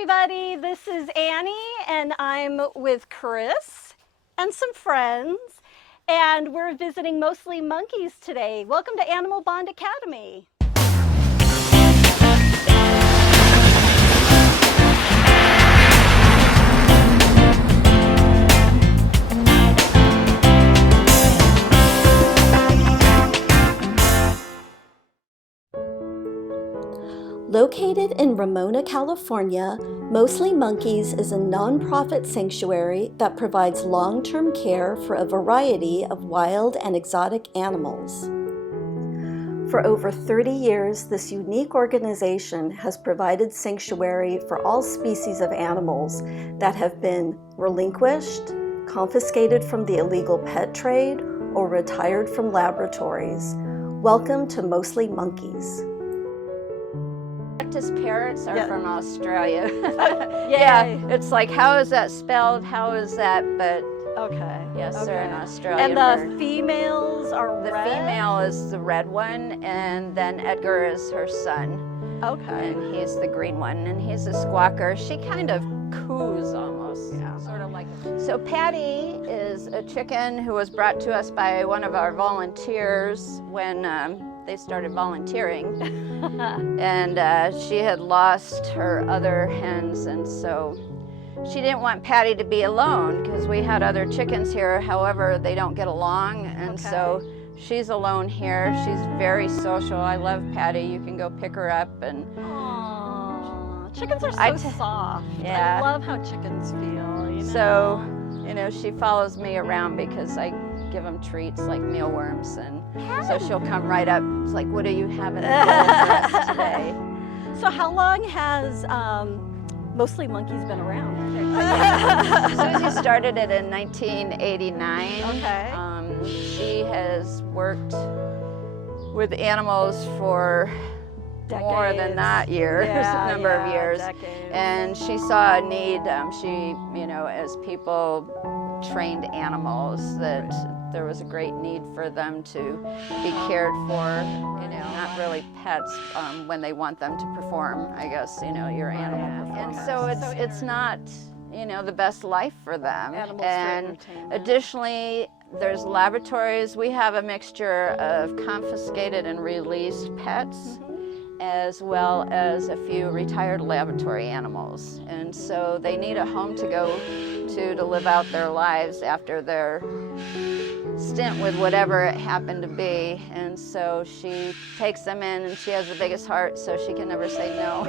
everybody, this is Annie and I'm with Chris and some friends, and we're visiting mostly monkeys today. Welcome to Animal Bond Academy. Located in Ramona, California, Mostly Monkeys is a nonprofit sanctuary that provides long-term care for a variety of wild and exotic animals. For over 30 years, this unique organization has provided sanctuary for all species of animals that have been relinquished, confiscated from the illegal pet trade, or retired from laboratories. Welcome to Mostly Monkeys. Practice parrots are from Australia. Yeah, it's like, how is that spelled? How is that? But okay. yes, okay. they're an Australian And the bird. females are The red? female is the red one, and then Edgar is her son. Okay. And he's the green one, and he's a squawker. She kind of coos almost, sort of like. So Patty is a chicken who was brought to us by one of our volunteers when they started volunteering. And she had lost her other hens, and so she didn't want Patty to be alone because we had other chickens here. However, they don't get along, and so she's alone here. She's very social. I love Patty. You can go pick her up. And Aww, chickens are so soft. Yeah. I love how chickens feel. You know? So, you know, she follows me around because I give them treats like mealworms, and so she'll come right up. It's like, what are you having for us today? So how long has Mostly Monkeys been around? Susie started it in 1989. Okay. She has worked with animals for more than that years, a number of years. Decades. And she saw a need. She, you know, as people trained animals, that there was a great need for them to be cared for, you know, not really pets when they want them to perform, I guess, you know, your animal performance. And so it's not, you know, the best life for them. And additionally, there's laboratories. We have a mixture of confiscated and released pets, as well as a few retired laboratory animals. And so they need a home to go to live out their lives after their stint with whatever it happened to be. And so she takes them in, and she has the biggest heart, so she can never say no.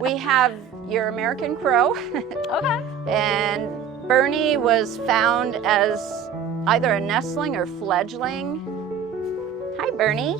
We have your American crow. Okay. And Bernie was found as either a nestling or fledgling. Hi, Bernie.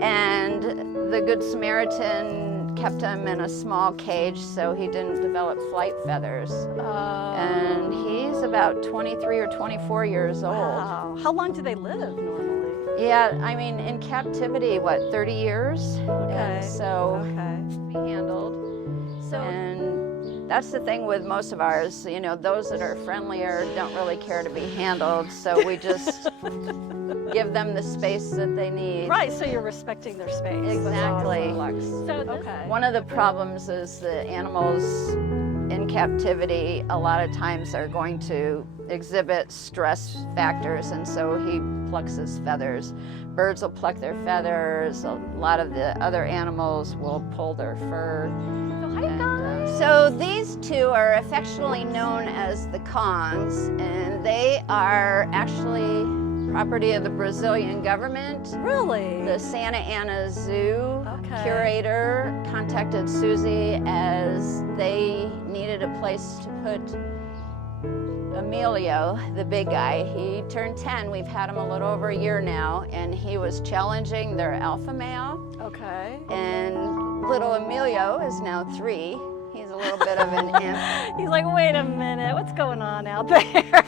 And the Good Samaritan kept him in a small cage so he didn't develop flight feathers. And he's about 23 or 24 years old. Wow. How long do they live normally? Yeah, I mean, in captivity, what, 30 years? Okay. And so Okay. be handled. And that's the thing with most of ours, you know, those that are friendlier don't really care to be handled, so we just give them the space that they need. Right, so you're respecting their space. Exactly. So One of the problems is the animals in captivity a lot of times are going to exhibit stress factors, and so he plucks his feathers. Birds will pluck their feathers. A lot of the other animals will pull their fur. So these two are affectionately known as the Kongs, and they are actually property of the Brazilian government. Really? The Santa Ana Zoo curator contacted Susie as they needed a place to put Emilio, the big guy. He turned 10. We've had him a little over a year now, and he was challenging their alpha male. Okay. And little Emilio is now 3. He's a little bit of an imp. He's like, wait a minute, what's going on out there?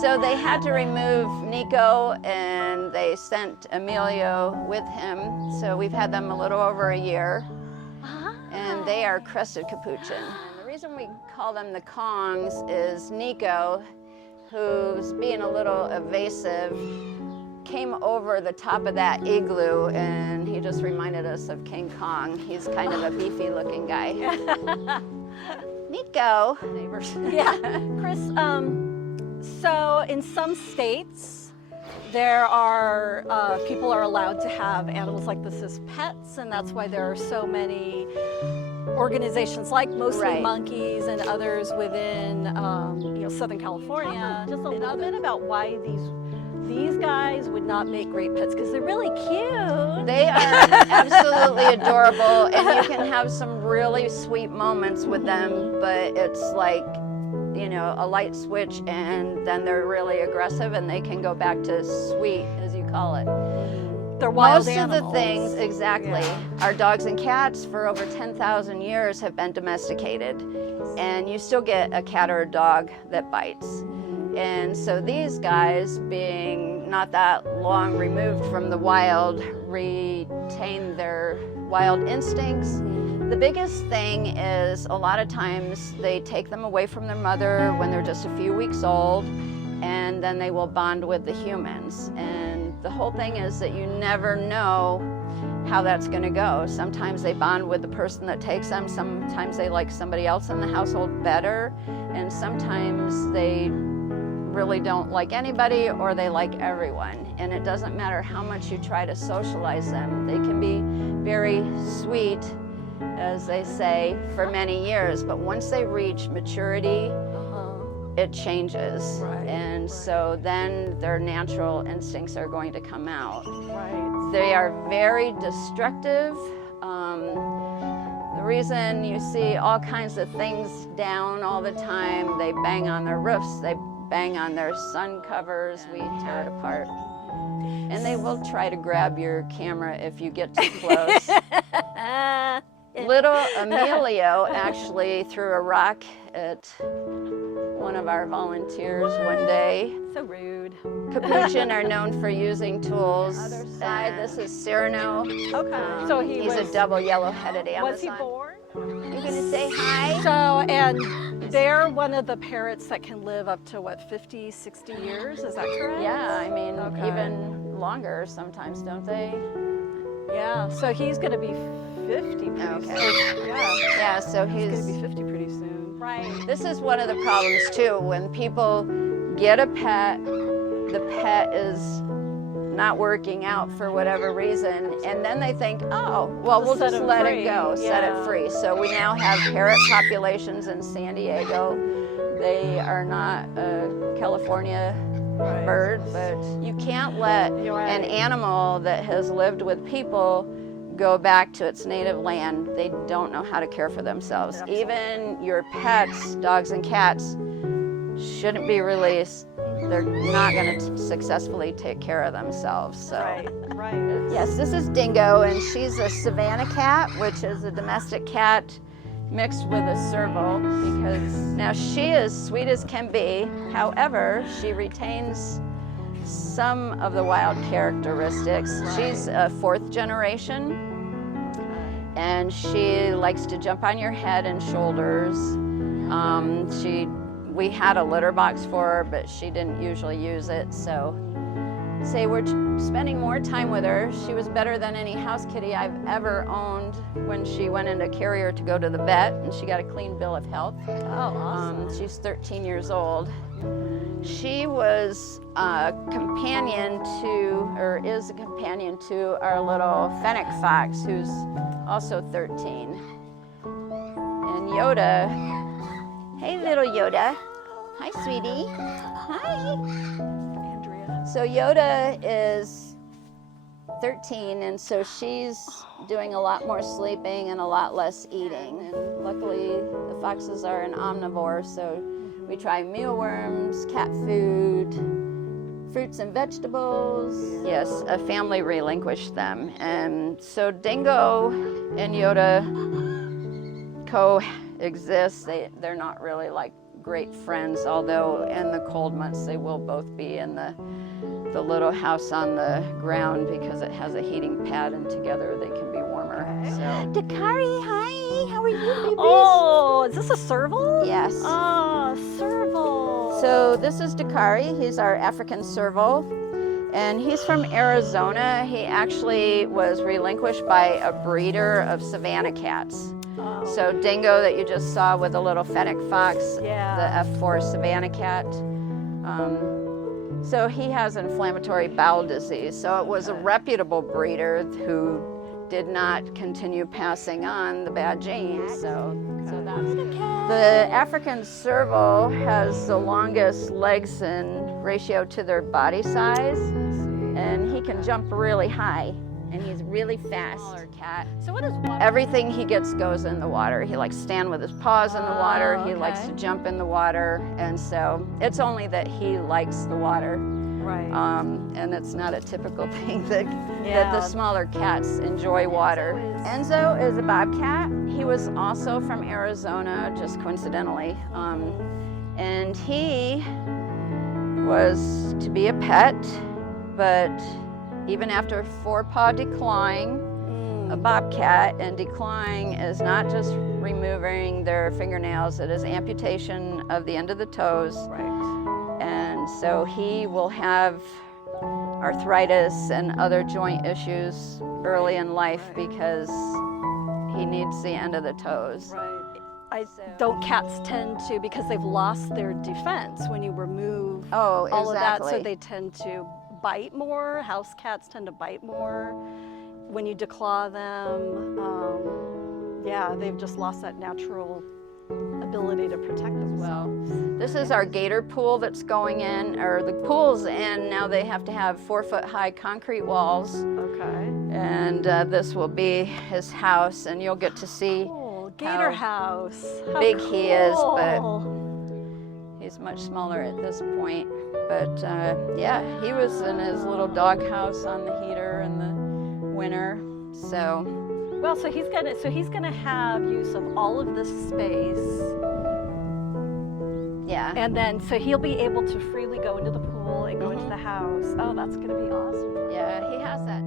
So they had to remove Nico, and they sent Emilio with him. So we've had them a little over a year, and they are crested capuchin. And the reason we call them the Kongs is Nico, who's being a little evasive, came over the top of that igloo, and he just reminded us of King Kong. He's kind of a beefy looking guy. Nico. Neighbors. Yeah. Chris, so in some states, there are, people are allowed to have animals like this as pets, and that's why there are so many organizations like Mostly Monkeys and others within Southern California. Just a little bit about why these guys would not make great pets, because they're really cute. They are absolutely adorable, and you can have some really sweet moments with them, but it's like, a light switch, and then they're really aggressive, and they can go back to sweet, as you call it. They're wild Most animals. of the things, exactly. Yeah. Our dogs and cats for over 10,000 years have been domesticated, and you still get a cat or a dog that bites. And so these guys, being not that long removed from the wild, retain their wild instincts. The biggest thing is a lot of times they take them away from their mother when they're just a few weeks old, and then they will bond with the humans. And the whole thing is that you never know how that's going to go. Sometimes they bond with the person that takes them, sometimes they like somebody else in the household better, and sometimes they really don't like anybody, or they like everyone. And it doesn't matter how much you try to socialize them. They can be very sweet, as they say, for many years, but once they reach maturity, it changes. And so then their natural instincts are going to come out. They are very destructive. The reason you see all kinds of things down all the time, they bang on their roofs, they bang on their sun covers, we tear it apart. And they will try to grab your camera if you get too close. Little Emilio actually threw a rock at one of our volunteers one day. So rude. Capuchin are known for using tools. Other side, this is Cyrano. Okay. So he's a double yellow-headed Amazon. Was he born? You gonna say hi? So, and they're one of the parrots that can live up to, 50, 60 years? Is that correct? Yeah, I mean, even longer sometimes, don't they? Yeah, so he's going to be 50 pretty soon. Yeah, so he's going to be 50 pretty soon. Right. This is one of the problems, too. When people get a pet, the pet is not working out for whatever reason, and then they think, oh, well, we'll just let it go, set it free. So we now have parrot populations in San Diego. They are not a California bird, but you can't let an animal that has lived with people go back to its native land. They don't know how to care for themselves. Even your pets, dogs and cats, shouldn't be released. They're not going to successfully take care of themselves. So, yes, this is Dingo, and she's a Savannah cat, which is a domestic cat mixed with a serval, because now she is sweet as can be. However, she retains some of the wild characteristics. She's a 4th generation, and she likes to jump on your head and shoulders. We had a litter box for her, but she didn't usually use it, so we're spending more time with her. She was better than any house kitty I've ever owned when she went into carrier to go to the vet, and she got a clean bill of health. Oh, awesome. She's 13 years old. She was a companion to, or is a companion to, our little fennec fox, who's also 13. And Yoda, hey little Yoda. Hi, sweetie. Hi. So Yoda is 13, and so she's doing a lot more sleeping and a lot less eating. And luckily, the foxes are an omnivore, so we try mealworms, cat food, fruits and vegetables. Yes, a family relinquished them. And so Dingo and Yoda coexist. They're not really like great friends, although in the cold months they will both be in the little house on the ground because it has a heating pad, and together they can be warmer. So, Dakari, hi, how are you, babies? Oh, is this a serval? Yes. Oh, serval. So this is Dakari. He's our African serval, And he's from Arizona. He actually was relinquished by a breeder of savanna cats. Oh. So dingo that you just saw with a little fennec fox, Yeah. the F4 savanna cat. So he has inflammatory bowel disease. So it was a reputable breeder who did not continue passing on the bad genes. So that's the African serval has the longest legs in ratio to their body size, and he can jump really high, and he's really fast. Cat. So what is water? Everything he gets goes in the water. He likes to stand with his paws in the water. He likes to jump in the water, and so it's only that he likes the water. Right. And it's not a typical thing that the smaller cats enjoy water. Enzo is a bobcat. He was also from Arizona, just coincidentally. And he was to be a pet, but even after forepaw decline, a bobcat, and decline is not just removing their fingernails, it is amputation of the end of the toes. Right. And so he will have arthritis and other joint issues early in life because he needs the end of the toes. Right. Don't cats tend to, because they've lost their defense when you remove all of that, so they tend to bite more? House cats tend to bite more when you declaw them. Yeah, they've just lost that natural ability to protect themselves. Well, this is our gator pool that's going in, or the pool's in. Now they have to have 4-foot high concrete walls. Okay. And this will be his house, and you'll get to see gator house. How big he is, but cool. he's much smaller at this point. But yeah, he was in his little dog house on the heater in the winter. So well, so he's gonna have use of all of this space. Yeah. And then so he'll be able to freely go into the pool and go into the house. Oh, that's gonna be awesome. Yeah, he has that.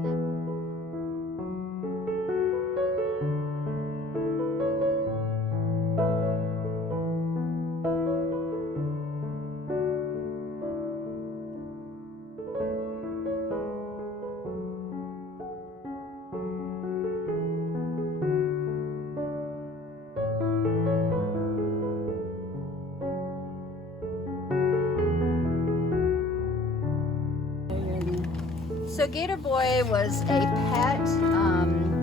So Gator Boy was a pet,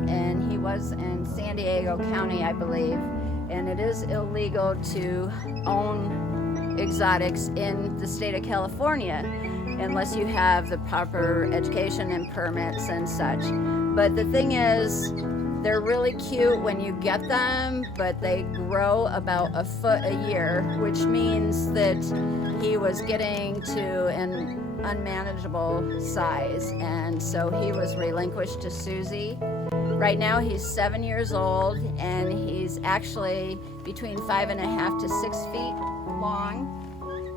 and he was in San Diego County, I believe, and it is illegal to own exotics in the state of California unless you have the proper education and permits and such. But the thing is, they're really cute when you get them, but they grow about a foot a year, which means that he was getting to an unmanageable size, and so he was relinquished to Susie. Right now he's 7 years old, and he's actually between 5.5 to 6 feet long.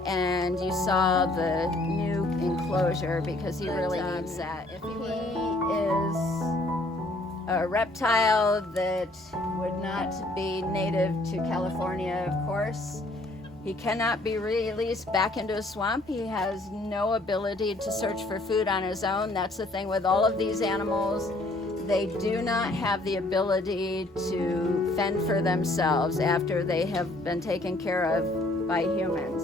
And you saw the new enclosure because he really needs that. If he is a reptile that would not be native to California, of course, he cannot be released back into a swamp. He has no ability to search for food on his own. That's the thing with all of these animals. They do not have the ability to fend for themselves after they have been taken care of by humans.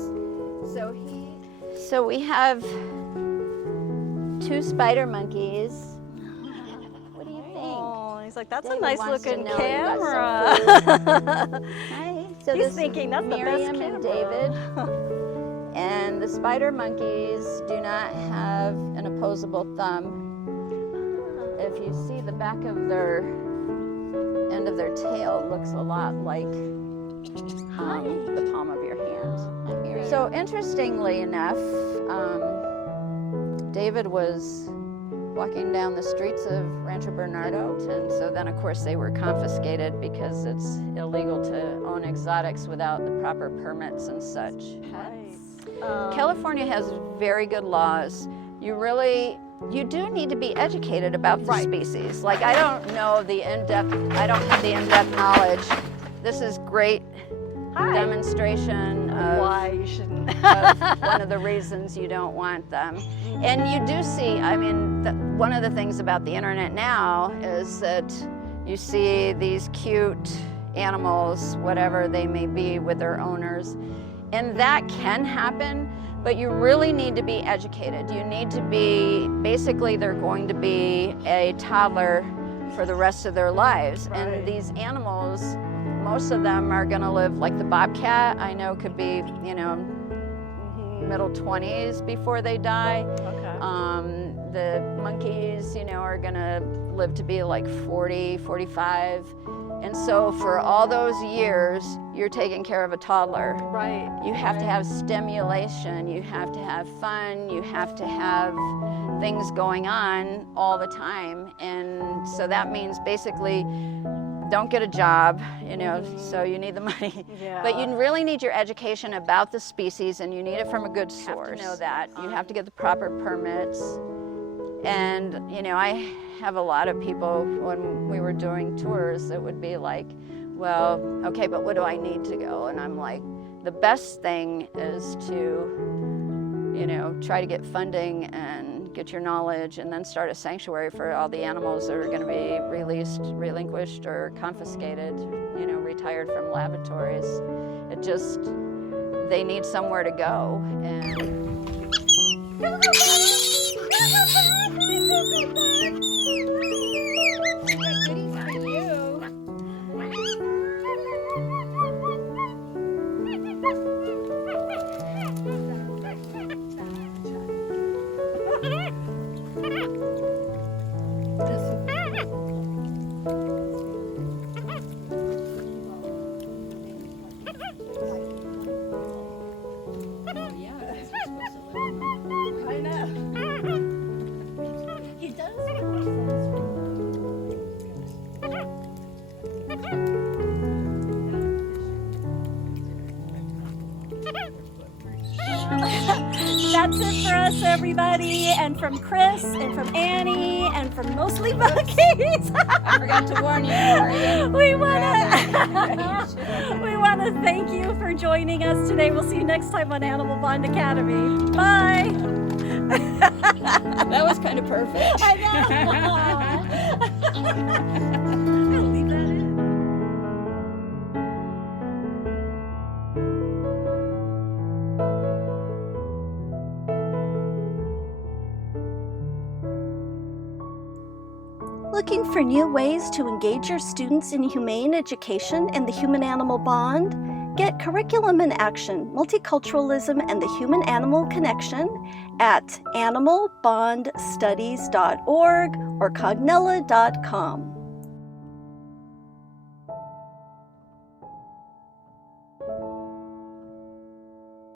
So we have 2 spider monkeys. What do you think? Oh, he's like, that's David a nice wants to looking know you got camera. Hi. So He's this thinking that's Miriam the best and camera. David. And the spider monkeys do not have an opposable thumb. If you see the back of their end of their tail, it looks a lot like the palm of your hand. So interestingly enough, David was walking down the streets of Rancho Bernardo, and so then of course they were confiscated because it's illegal to own exotics without the proper permits and such. California has very good laws. You do need to be educated about the species. Like I don't have the in-depth knowledge. This is great demonstration of why you shouldn't. of one of the reasons you don't want them. And you do see, I mean, one of the things about the internet now is that you see these cute animals, whatever they may be, with their owners. And that can happen, but you really need to be educated. You need to be, basically they're going to be a toddler for the rest of their lives. Right. And these animals, most of them are gonna live, like the bobcat, I know could be, you know, middle 20s before they die. Okay. The monkeys, you know, are gonna live to be like 40, 45. And so for all those years, you're taking care of a toddler. Right. You have to have stimulation, you have to have fun, you have to have things going on all the time. And so that means basically don't get a job, you know, so you need the money. Yeah. But you really need your education about the species, and you need it from a good source. You have to know that. You have to get the proper permits. And, you know, I have a lot of people when we were doing tours that would be like, well, okay, but what do I need to go? And I'm like, the best thing is to, you know, try to get funding and get your knowledge, and then start a sanctuary for all the animals that are going to be released, relinquished, or confiscated, you know, retired from laboratories. It just, they need somewhere to go. And I know. He does. That's it for us, everybody, and from Chris, and from Annie, and from Mostly Monkeys. I forgot to warn you, Maureen. we want to thank you for joining us today. We'll see you next time on Animal Bond Academy. Bye. That was kind of perfect. I know. I'll leave that in. Looking for new ways to engage your students in humane education and the human-animal bond? Get Curriculum in Action, Multiculturalism and the Human-Animal Connection at animalbondstudies.org or cognella.com.